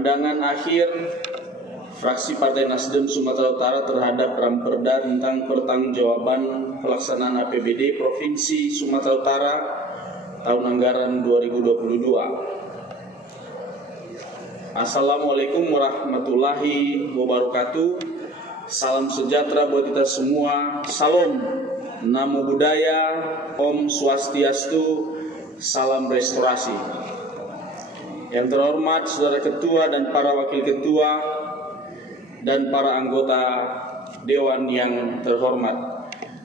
Pandangan akhir fraksi Partai Nasdem Sumatera Utara terhadap Ramperda tentang pertanggungjawaban pelaksanaan APBD Provinsi Sumatera Utara tahun anggaran 2022. Assalamualaikum warahmatullahi wabarakatuh. Salam sejahtera buat kita semua. Salam, Namo Buddhaya, Om Swastiastu, Salam Restorasi. Yang terhormat Saudara Ketua dan para Wakil Ketua dan para anggota Dewan yang terhormat.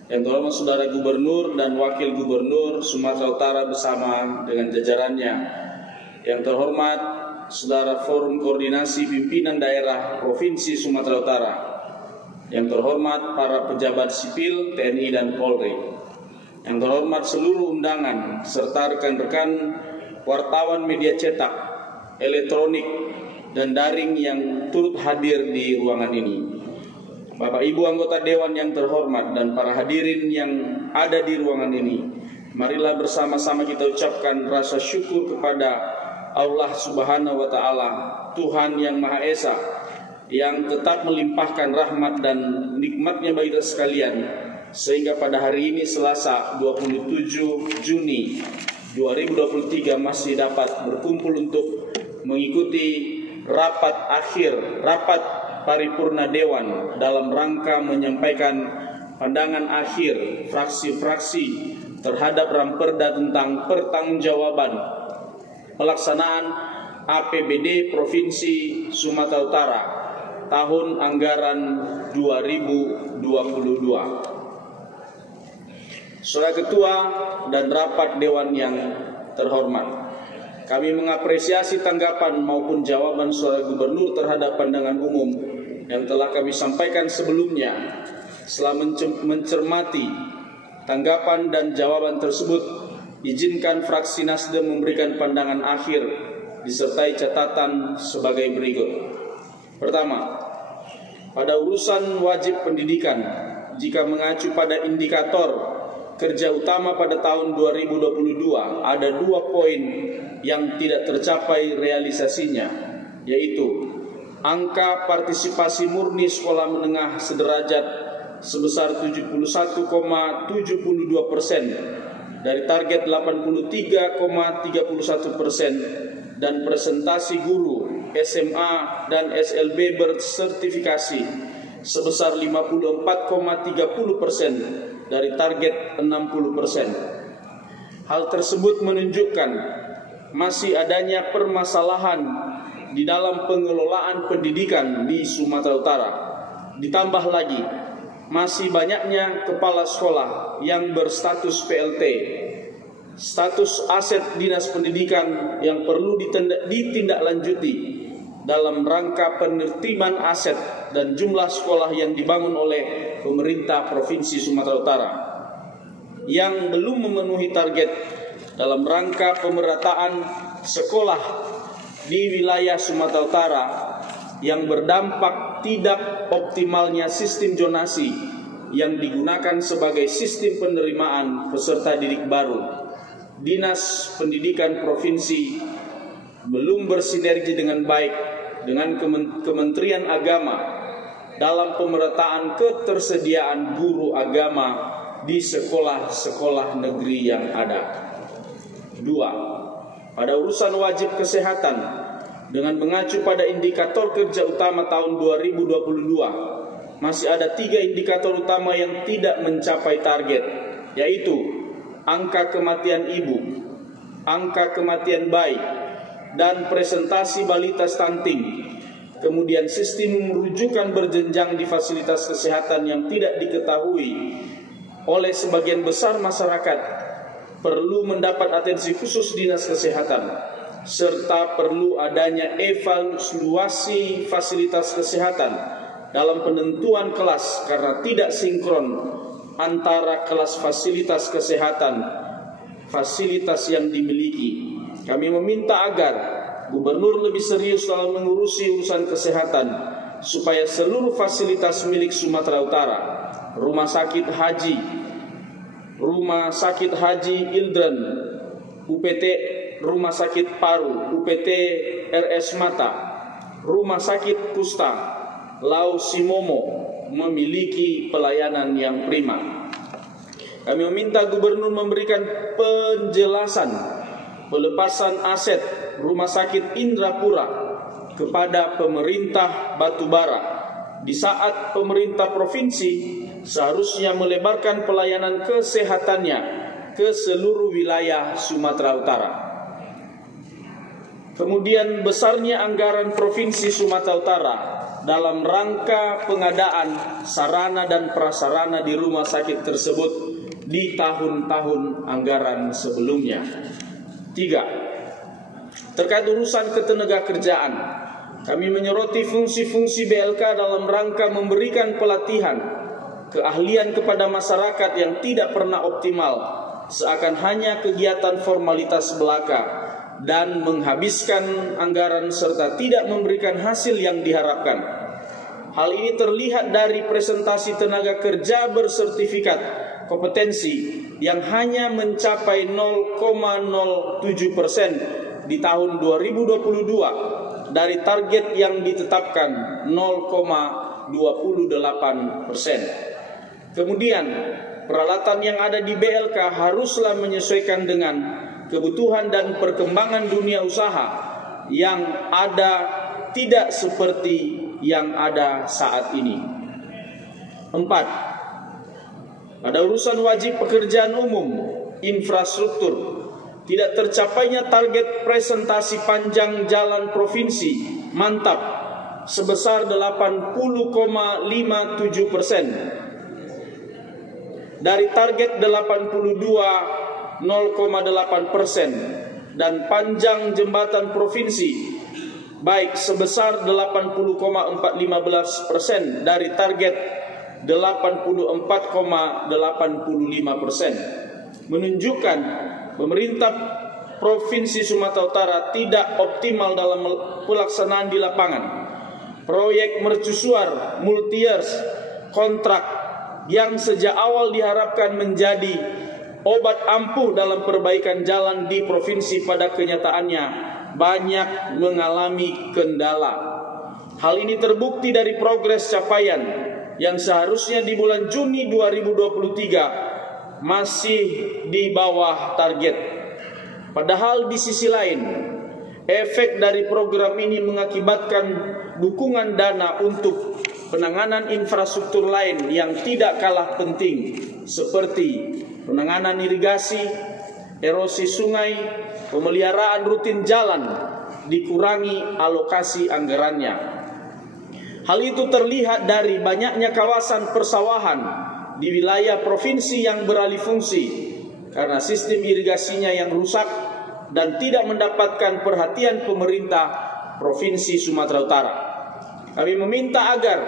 Yang terhormat Saudara Gubernur dan Wakil Gubernur Sumatera Utara bersama dengan jajarannya. Yang terhormat Saudara Forum Koordinasi Pimpinan Daerah Provinsi Sumatera Utara. Yang terhormat para pejabat sipil TNI dan Polri. Yang terhormat seluruh undangan serta rekan-rekan wartawan media cetak, elektronik dan daring yang turut hadir di ruangan ini. Bapak Ibu anggota Dewan yang terhormat dan para hadirin yang ada di ruangan ini, marilah bersama-sama kita ucapkan rasa syukur kepada Allah Subhanahu wa Ta'ala, Tuhan yang Maha Esa, yang tetap melimpahkan rahmat dan nikmatnya bagi kita sekalian, sehingga pada hari ini Selasa 27 Juni 2023 masih dapat berkumpul untuk mengikuti rapat paripurna Dewan dalam rangka menyampaikan pandangan akhir fraksi-fraksi terhadap Ramperda tentang pertanggungjawaban pelaksanaan APBD Provinsi Sumatera Utara tahun anggaran 2022. Saudara Ketua dan rapat Dewan yang terhormat, kami mengapresiasi tanggapan maupun jawaban Saudara Gubernur terhadap pandangan umum yang telah kami sampaikan sebelumnya. Setelah mencermati tanggapan dan jawaban tersebut, izinkan fraksi Nasdem memberikan pandangan akhir disertai catatan sebagai berikut. Pertama, pada urusan wajib pendidikan, jika mengacu pada indikator kerja utama pada tahun 2022, ada 2 poin yang tidak tercapai realisasinya, yaitu angka partisipasi murni sekolah menengah sederajat sebesar 71,72% dari target 83,31% dan presentasi guru SMA dan SLB bersertifikasi sebesar 54,30% dari target 60%. Hal tersebut menunjukkan masih adanya permasalahan di dalam pengelolaan pendidikan di Sumatera Utara. Ditambah lagi, masih banyaknya kepala sekolah yang berstatus PLT, status aset dinas pendidikan yang perlu ditindaklanjuti dalam rangka penertiban aset dan jumlah sekolah yang dibangun oleh pemerintah Provinsi Sumatera Utara yang belum memenuhi target dalam rangka pemerataan sekolah di wilayah Sumatera Utara yang berdampak tidak optimalnya sistem zonasi yang digunakan sebagai sistem penerimaan peserta didik baru. Dinas Pendidikan Provinsi belum bersinergi dengan baik dengan Kementerian Agama dalam pemerataan ketersediaan guru agama di sekolah-sekolah negeri yang ada. 2. Pada urusan wajib kesehatan, dengan mengacu pada indikator kerja utama tahun 2022, masih ada 3 indikator utama yang tidak mencapai target, yaitu angka kematian ibu, angka kematian bayi, dan presentasi balita stunting. Kemudian sistem rujukan berjenjang di fasilitas kesehatan yang tidak diketahui oleh sebagian besar masyarakat perlu mendapat atensi khusus Dinas Kesehatan, serta perlu adanya evaluasi fasilitas kesehatan dalam penentuan kelas karena tidak sinkron antara kelas fasilitas kesehatan fasilitas yang dimiliki. Kami meminta agar Gubernur lebih serius dalam mengurusi urusan kesehatan supaya seluruh fasilitas milik Sumatera Utara, rumah sakit Haji Ildren, UPT Rumah Sakit Paru, UPT RS Mata, Rumah Sakit Kusta Lau Simomo memiliki pelayanan yang prima. Kami meminta Gubernur memberikan penjelasan pelepasan aset Rumah Sakit Indrapura kepada pemerintah Batubara di saat pemerintah provinsi seharusnya melebarkan pelayanan kesehatannya ke seluruh wilayah Sumatera Utara. Kemudian besarnya anggaran Provinsi Sumatera Utara dalam rangka pengadaan sarana dan prasarana di rumah sakit tersebut di tahun-tahun anggaran sebelumnya. 3. Terkait urusan ketenagakerjaan, kami menyoroti fungsi-fungsi BLK dalam rangka memberikan pelatihan keahlian kepada masyarakat yang tidak pernah optimal, seakan hanya kegiatan formalitas belaka dan menghabiskan anggaran serta tidak memberikan hasil yang diharapkan. Hal ini terlihat dari presentasi tenaga kerja bersertifikat kompetensi yang hanya mencapai 0,07% di tahun 2022 dari target yang ditetapkan 0,28%. Kemudian peralatan yang ada di BLK haruslah menyesuaikan dengan kebutuhan dan perkembangan dunia usaha yang ada, tidak seperti yang ada saat ini. 4. Pada urusan wajib pekerjaan umum, infrastruktur, tidak tercapainya target presentasi panjang jalan provinsi mantap sebesar 80,57% dari target 82,08% dan panjang jembatan provinsi baik sebesar 80,415% dari target 84,85%, menunjukkan pemerintah Provinsi Sumatera Utara tidak optimal dalam pelaksanaan di lapangan. Proyek mercusuar multi-years kontrak yang sejak awal diharapkan menjadi obat ampuh dalam perbaikan jalan di provinsi pada kenyataannya banyak mengalami kendala. Hal ini terbukti dari progres capaian yang seharusnya di bulan Juni 2023 masih di bawah target. Padahal di sisi lain, efek dari program ini mengakibatkan dukungan dana untuk penanganan infrastruktur lain yang tidak kalah penting seperti penanganan irigasi, erosi sungai, pemeliharaan rutin jalan dikurangi alokasi anggarannya. Hal itu terlihat dari banyaknya kawasan persawahan di wilayah provinsi yang beralih fungsi karena sistem irigasinya yang rusak dan tidak mendapatkan perhatian pemerintah Provinsi Sumatera Utara. Kami meminta agar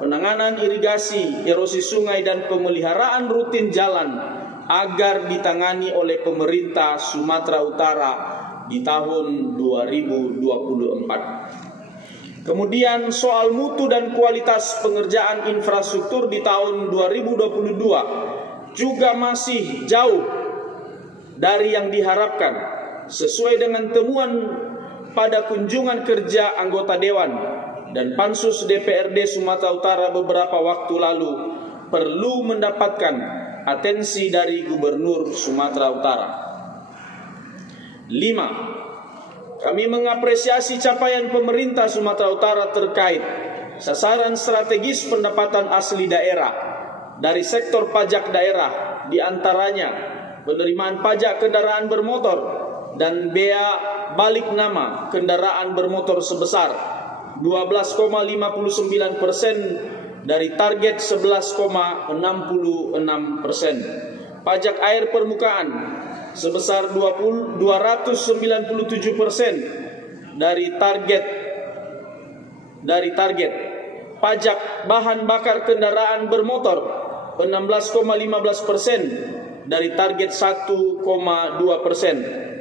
penanganan irigasi, erosi sungai dan pemeliharaan rutin jalan agar ditangani oleh pemerintah Sumatera Utara di tahun 2024. Kemudian soal mutu dan kualitas pengerjaan infrastruktur di tahun 2022 juga masih jauh dari yang diharapkan sesuai dengan temuan pada kunjungan kerja anggota Dewan dan Pansus DPRD Sumatera Utara beberapa waktu lalu perlu mendapatkan atensi dari Gubernur Sumatera Utara. 5. Kami mengapresiasi capaian pemerintah Sumatera Utara terkait sasaran strategis pendapatan asli daerah dari sektor pajak daerah, di antaranya penerimaan pajak kendaraan bermotor dan bea balik nama kendaraan bermotor sebesar 12,59% dari target 11,66%. Pajak air permukaan sebesar 297% dari target. Pajak bahan bakar kendaraan bermotor 16,15% dari target 1,2%.